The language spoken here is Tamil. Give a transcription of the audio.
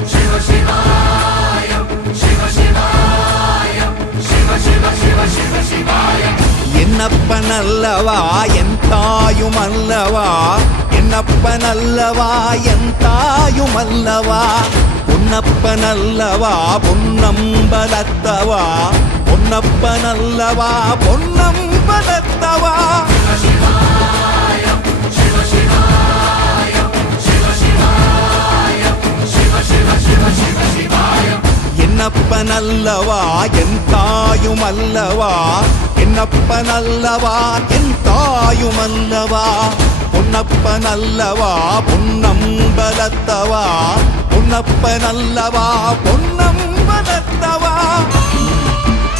என்னப்பனல்லவா என் தாயுமல்லவா, என்னப்பனல்லவா என் தாயுமல்லவா, பொன்னப்பனல்லவா பொன்னம்பலத்தவா, பொன்னப்பனல்லவா பொன்னம்பலத்தவா. என்னப்பனல்லவா என் தாயுமல்லவா, என்னப்பனல்லவா என் தாயுமல்லவா, பொன்னப்பனல்லவா பொன்னம்பலத்தவா, பொன்னப்பனல்லவா பொன்னம்பலத்தவா.